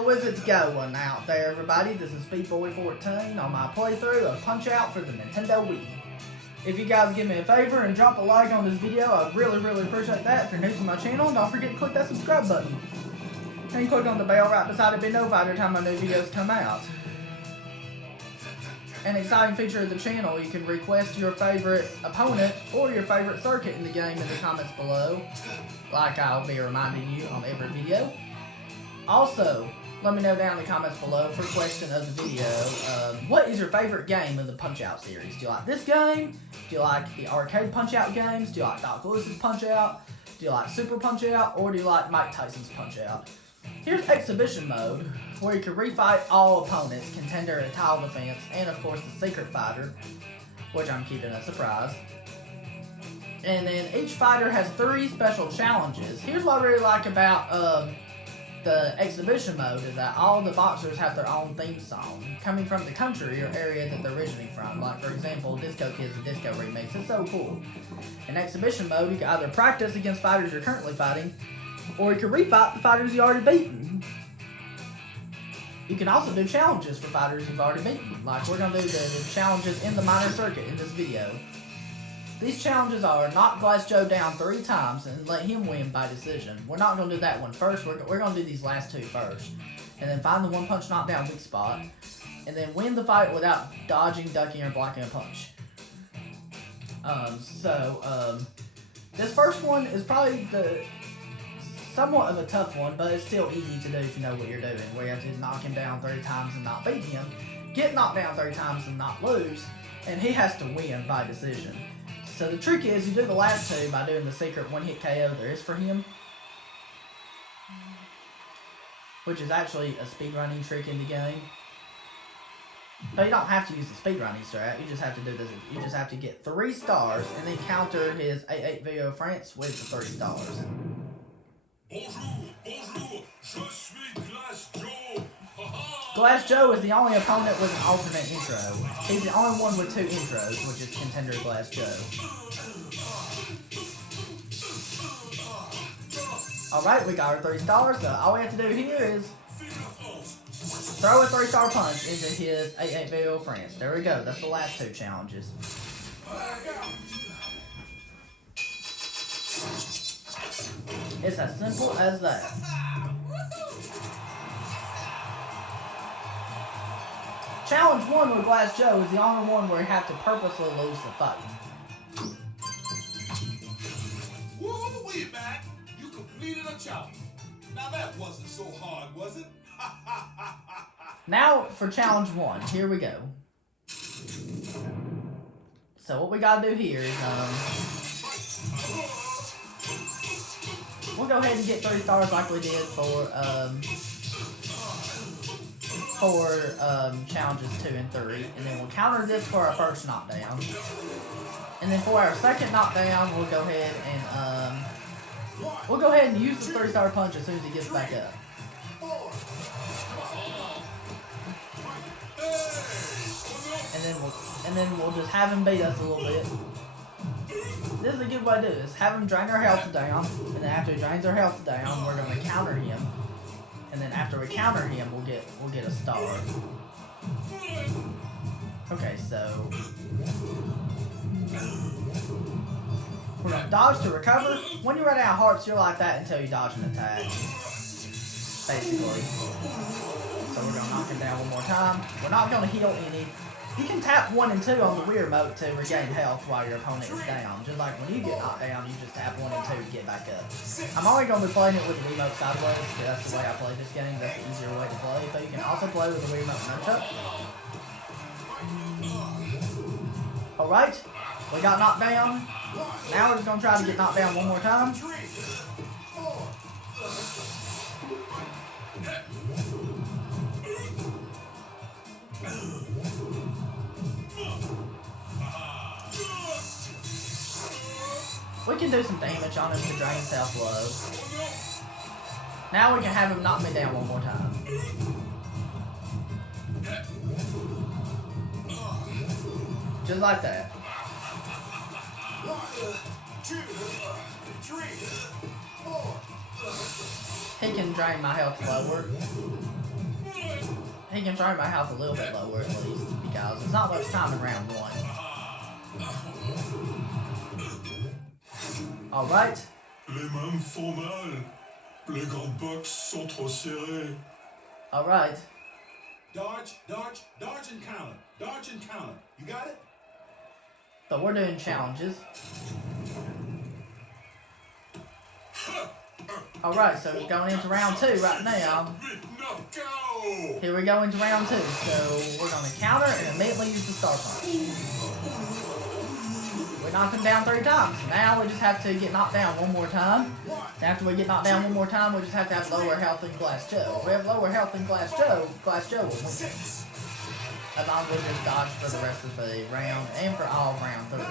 How is it going out there, everybody? This is Speedboy14 on my playthrough of Punch-Out for the Nintendo Wii. If you guys give me a favor and drop a like on this video, I'd really appreciate that. If you're new to my channel, don't forget to click that subscribe button. And click on the bell right beside it to be notified every time my new videos come out. An exciting feature of the channel, you can request your favorite opponent or your favorite circuit in the game in the comments below, like I'll be reminding you on every video. Also, let me know down in the comments below for question of the video, what is your favorite game in the Punch-Out series? Do you like this game? Do you like the arcade Punch-Out games? Do you like Doc Lewis's Punch-Out? Do you like Super Punch-Out? Or do you like Mike Tyson's Punch-Out? Here's Exhibition Mode, where you can refight all opponents, Contender and Tile Defense, and of course the Secret Fighter, which I'm keeping a surprise. And then each fighter has 3 special challenges. Here's what I really like about the Exhibition Mode is that all the boxers have their own theme song, coming from the country or area that they're originally from. Like, for example, Disco Kid's a disco remix. It's so cool. In Exhibition Mode, you can either practice against fighters you're currently fighting, or you can refight the fighters you already beaten. You can also do challenges for fighters you've already beaten. Like, we're going to do the challenges in the minor circuit in this video. These challenges are knock Glass Joe down 3 times and let him win by decision. We're not going to do that one first. We're going to do these last 2 first. And then find the one punch knockdown weak spot. And then win the fight without dodging, ducking, or blocking a punch. This first one is probably somewhat of a tough one, but it's still easy to do if you know what you're doing. Where you have to knock him down 3 times and not beat him. Get knocked down 3 times and not lose. And he has to win by decision. So the trick is, you do the last 2 by doing the secret one-hit KO there is for him. Which is actually a speedrunning trick in the game. But you don't have to use the speedrunning strat, you just have to do this. You just have to get 3 stars and then counter his 8-8 video France with the 3 stars. Bonjour, je suis Glass Joe. Glass Joe is the only opponent with an alternate intro. He's the only one with 2 intros, which is Contender Glass Joe. Alright, we got our 3 stars, so all we have to do here is throw a 3-star punch into his 8-8 video France. There we go, that's the last 2 challenges. It's as simple as that. Challenge 1 with Glass Joe is the only one where you have to purposely lose the fight. Whoa, wait back. You completed a challenge. Now that wasn't so hard, was it? Now for challenge 1. Here we go. So what we gotta do here is we'll go ahead and get 3 stars like we did for challenges 2 and 3, and then we'll counter this for our first knockdown. And then for our second knockdown, we'll go ahead and use the 3-star punch as soon as he gets back up. And then we'll just have him beat us a little bit. This is a good way to do this. Have him drain our health down, and then after he drains our health down, we're going to counter him. And then after we counter him, we'll get a star. Okay, so we're gonna dodge to recover. When you run out of hearts, you're like that until you dodge an attack, basically. So we're gonna knock him down one more time. We're not gonna heal any. You can tap 1 and 2 on the Wii remote to regain health while your opponent is down. Just like when you get knocked down, you just tap 1 and 2 to get back up. I'm only going to be playing it with the Wiimote sideways, because that's the way I play this game. That's the easier way to play. But you can also play with the Wiimote nunchuck. Alright, we got knocked down. Now we're just going to try to get knocked down one more time. We can do some damage on him to drain self-love. Now we can have him knock me down one more time. Just like that. 1, 2, 3, 4. He can drain my health slower. he can turn my health a little bit lower at least, because it's not much time in round 1. Alright. Les mains me font mal. Les grandes box sont trop serrées. Alright. Dodge and counter. Dodge and counter. You got it? So we're doing challenges. Alright, so we're going into round 2 right now. Here we go into round 2. So we're going to counter and immediately use the star punch. We knocked him down 3 times. Now we just have to get knocked down one more time. After we get knocked down one more time, we just have to have lower health than Glass Joe. If we have lower health than Glass Joe will win. As long as we just dodge for the rest of the round and for all of round 3.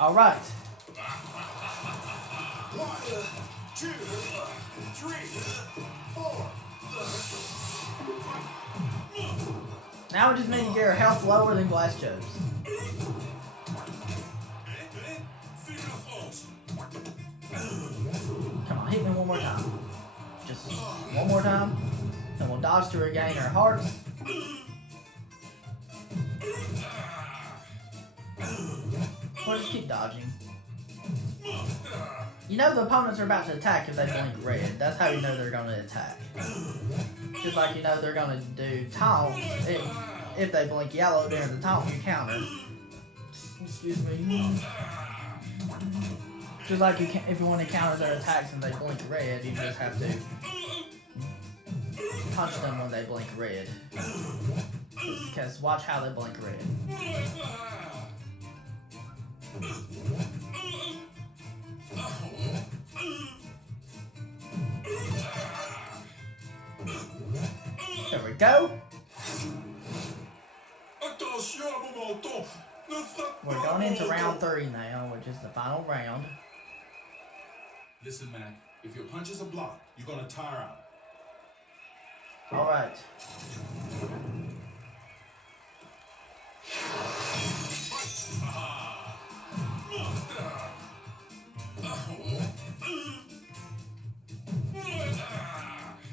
Alright. 1, 2, 3, 4. Now we just need to get our health lower than Glass Joe's. Come on, hit me one more time. Just one more time. And we'll dodge to regain our hearts. Or just keep dodging. You know the opponents are about to attack if they blink red. That's how you know they're going to attack. Just like you know they're going to do taunts if they blink yellow during the taunt you counter. Excuse me. Just like you can, if you want to counter their attacks and they blink red, you just have to punch them when they blink red. Because watch how they blink red. There we go. We're going into round 3 now, which is the final round. Listen, man, if your punches are blocked, you're gonna tire out. Alright.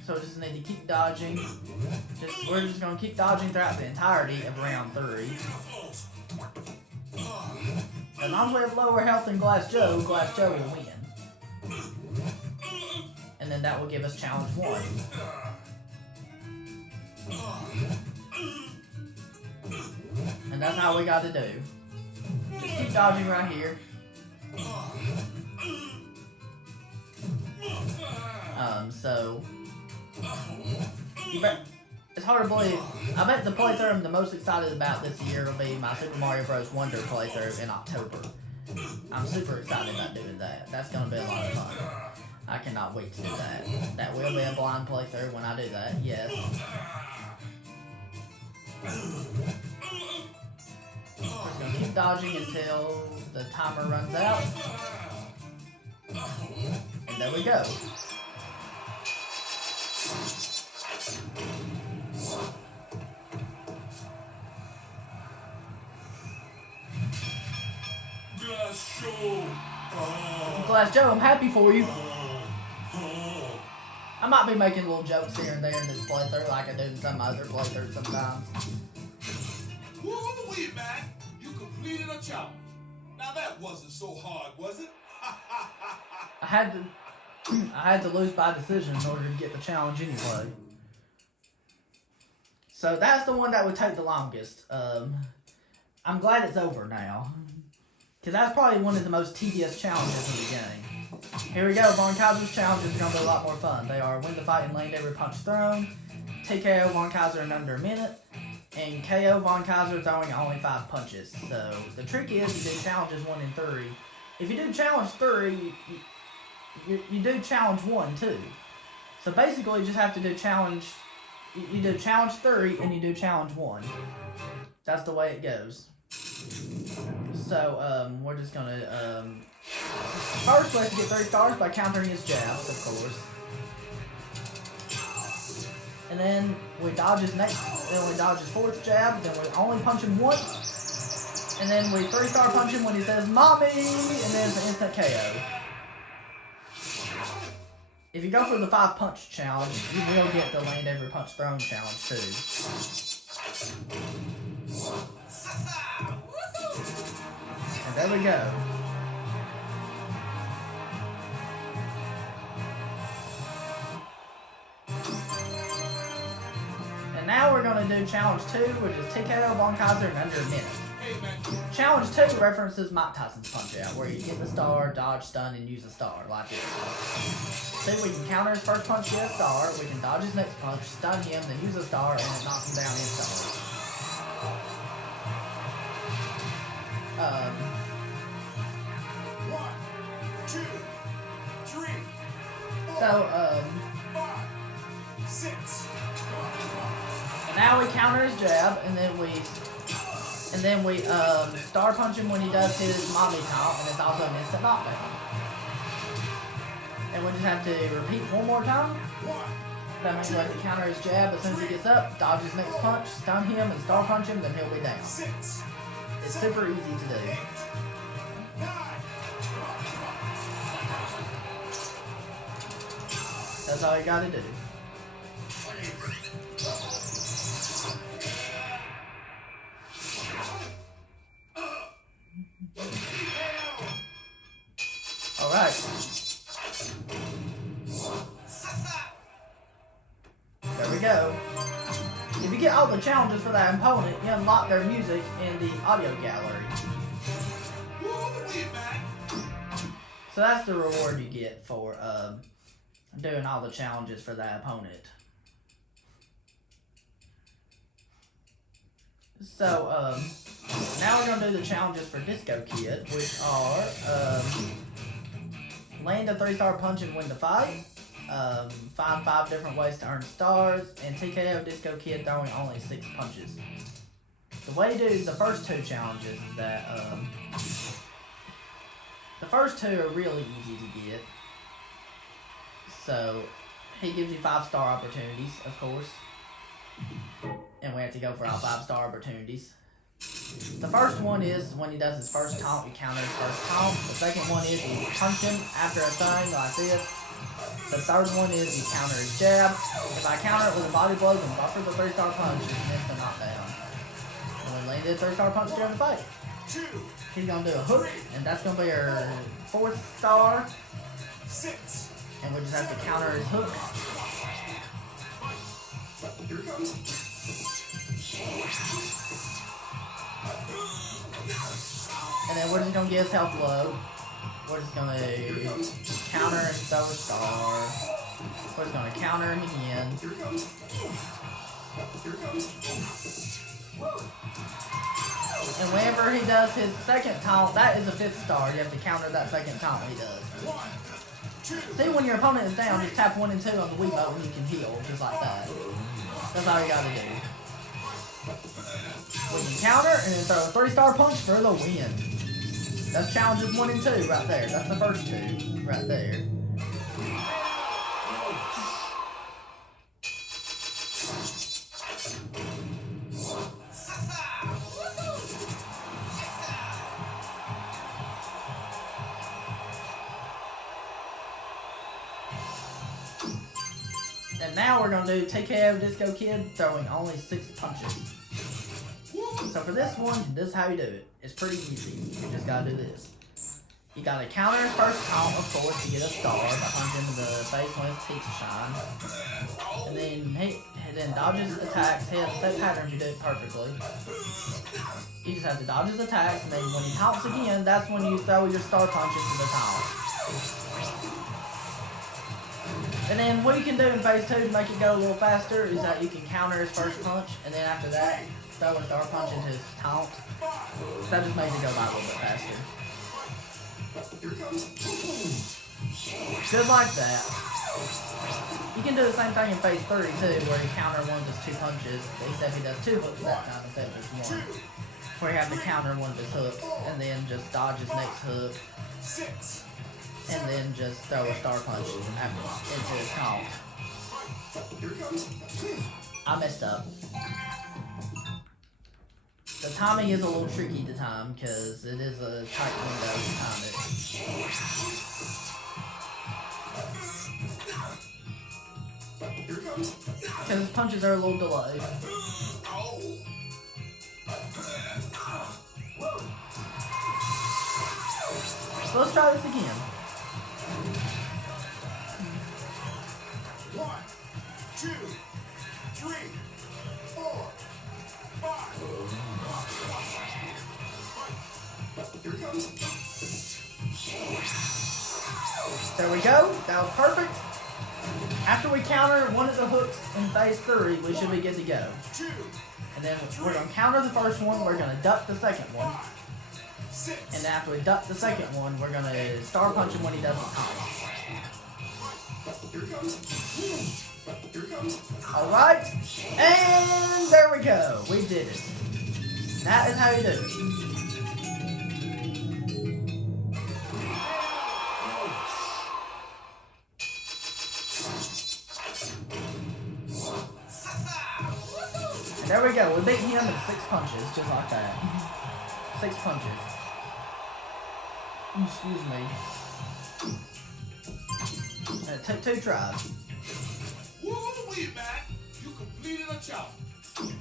So we just need to keep dodging. We're just gonna keep dodging throughout the entirety of round 3. As long as we have lower health than Glass Joe will win. And then that will give us challenge 1. And that's how we got to do. Just keep dodging right here. So it's hard to believe. I bet the playthrough I'm the most excited about this year will be my Super Mario Bros. Wonder playthrough in October. I'm super excited about doing that. That's going to be a lot of fun. I cannot wait to do that. That will be a blind playthrough when I do that, yes. We're just going to keep dodging until the timer runs out. And there we go. Glass Joe, I'm happy for you. I might be making little jokes here and there in this playthrough like I do in some other playthroughs sometimes. Woo wee, man! You completed a challenge. Now that wasn't so hard, was it? I had to lose by decision in order to get the challenge anyway. So that's the one that would take the longest. I'm glad it's over now. Because that's probably one of the most tedious challenges in the game. Here we go, Von Kaiser's challenges are going to be a lot more fun. They are win the fight and land every punch thrown, TKO Von Kaiser in under a minute, and KO Von Kaiser throwing only 5 punches. So the trick is you do challenges 1 and 3. If you do challenge 3, you do challenge 1 too. So basically you just have to do challenge, you do challenge 3 and you do challenge 1. That's the way it goes. So we're just gonna first we have to get 3 stars by countering his jabs, of course. And then we dodge his next, then we dodge his 4th jab, then we only punch him once. And then we 3-star punch him when he says "Mommy," and then it's an instant KO. If you go for the 5-punch challenge, you will get the land every punch thrown challenge too. And there we go. And now we're going to do challenge 2, which is TKO Von Kaiser in under a minute. Challenge 2 references Mike Tyson's Punch Out, where you get the star, dodge, stun, and use a star, like this. See, we can counter his first punch, get a star, we can dodge his next punch, stun him, then use a star, and it knocks him down instantly. 1, 2, 3, So, 5, 6. and now we counter his jab, and then we star punch him when he does his mommy taunt, and it's also an instant knockdown. And we just have to repeat one more time. That means we have to counter his jab as soon as he gets up, dodge his next punch, stun him, and star punch him, then he'll be down. It's super easy to do. That's all you gotta do. Alright. There we go. If you get all the challenges for that opponent, you unlock their music in the audio gallery. So that's the reward you get for doing all the challenges for that opponent. So now we're going to do the challenges for Disco Kid, which are land a 3-star punch and win the fight, find 5 different ways to earn stars, and TKO Disco Kid throwing only 6 punches. The way to do the first 2 challenges is that the first 2 are really easy to get. So he gives you 5-star opportunities, of course, and we have to go for all 5-star opportunities. The first one is when he does his first taunt, you counter his first taunt. The second one is you punch him after a thing like this. The third one is you counter his jab. If I counter it with a body blow, then buffer the 3-star punch and miss the knockdown. And we landed a 3-star punch during the fight. He's going to do a hook, and that's going to be our 4th star. And we just have to counter his hook. Here comes. And then we're just going to get his health low. We're just going to counter and throw a star. We're just going to counter him again. Here comes. Here comes. And whenever he does his second taunt, that is a 5th star. You have to counter that second taunt he does. See, when your opponent is down, just tap 1 and 2 on the Wii button and you can heal, just like that. That's all you gotta do. We can counter and then throw a 3-star punch for the win. That's challenges 1 and 2 right there. That's the first 2 right there. And now we're going to do TKO Disco Kid throwing only 6 punches. So for this one, this is how you do it. It's pretty easy. You just got to do this. You got to counter his first taunt, of course, to get a star by punching him in the face when his teeth shine. And then dodges attacks. He has set patterns, you do it perfectly. You just have to dodge his attacks, and then when he taunts again, that's when you throw your star punch into the taunt. And then what you can do in phase 2 to make it go a little faster is that you can counter his first punch, and then after that, throw a star punch into his taunt. That just makes it go by a little bit faster. Just like that. You can do the same thing in phase 3 too, where you counter one of his 2 punches, except he does 2 hooks that time instead of just 1. Where you have to counter one of his hooks, and then just dodge his next hook. And then just throw a star punch into his taunt. I messed up. The timing is a little tricky to time because it is a tight window to time it. Because his punches are a little delayed. So let's try this again. 1, 2, 3, 4, 5. Here it comes. There we go. That was perfect. After we counter one of the hooks in phase 3, we should be good to go. 2, And then we're going to counter the first one, we're going to duck the second one. 6. And then after we duck the second one, we're going to star punch him when he doesn't come. Here it comes. Here it comes. Alright. And there we go. We did it. That is how you do it. There we go. We beat him in 6 punches, just like that. 6 punches. Excuse me. And it took 2 tries. Woo, we back. You completed a challenge.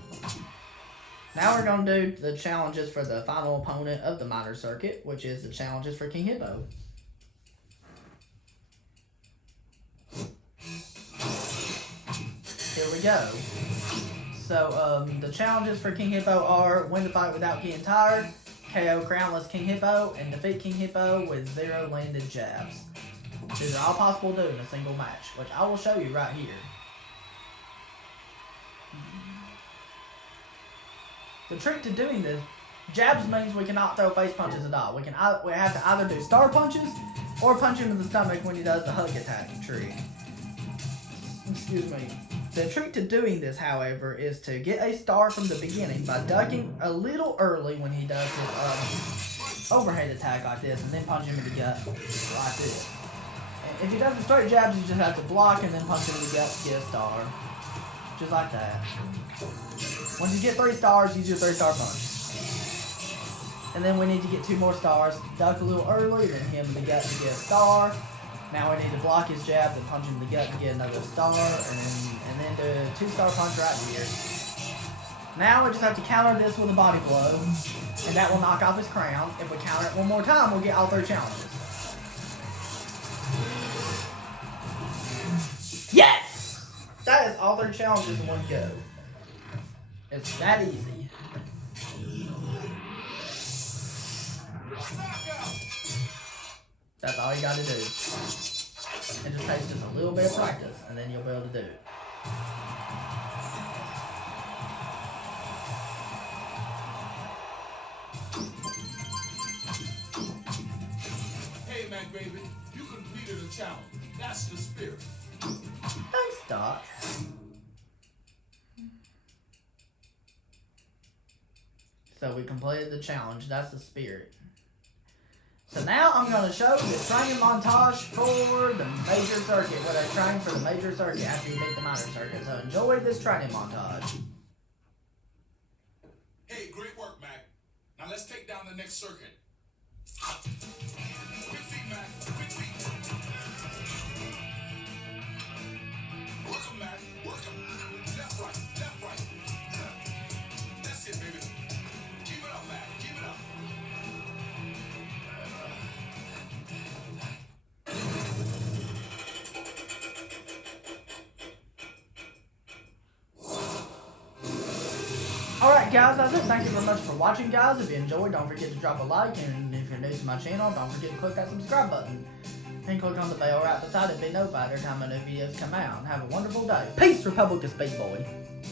Now we're going to do the challenges for the final opponent of the minor circuit, which is the challenges for King Hippo. Here we go. So, the challenges for King Hippo are win the fight without getting tired, KO Crownless King Hippo, and defeat King Hippo with 0 landed jabs. These are all possible to do in a single match, which I will show you right here. The trick to doing this, jabs means we cannot throw face punches at all. We have to either do star punches or punch him in the stomach when he does the hug attack trick. Excuse me. The trick to doing this, however, is to get a star from the beginning by ducking a little early when he does his overhead attack like this, and then punch him in the gut like this. And if he does the straight jabs, you just have to block and then punch him in the gut to get a star. Just like that. Once you get 3 stars, use your 3-star punch. And then we need to get 2 more stars. Duck a little early, then hit him in the gut to get a star. Now we need to block his jab, then punch him in the gut to get another star, and then do a 2-star punch right here. Now we just have to counter this with a body blow, and that will knock off his crown. If we counter it one more time, we'll get all 3 challenges. Yes! That is all 3 challenges in one go. It's that easy. That's all you gotta do. It just takes just a little bit of practice, and then you'll be able to do it. Hey, man, baby, you completed a challenge. That's the spirit. Thanks, Doc. So we completed the challenge. That's the spirit. So now I'm going to show the training montage for the major circuit, what I trained for the major circuit after you beat the minor circuit. So enjoy this training montage. Hey, great work, Mac. Now let's take down the next circuit. Quick feet, Mac. Quick feet. Work 'em, Mac. Work 'em. Left, right. Left, right. That's it, baby. Keep it up, Mac. Keep it up. Alright guys, that's it. Thank you very much for watching, guys. If you enjoyed, don't forget to drop a like, and if you're new to my channel, don't forget to click that subscribe button. And click on the bell right beside it to be notified every time my new videos come out. And have a wonderful day. Peace, Republic of Speed Boy.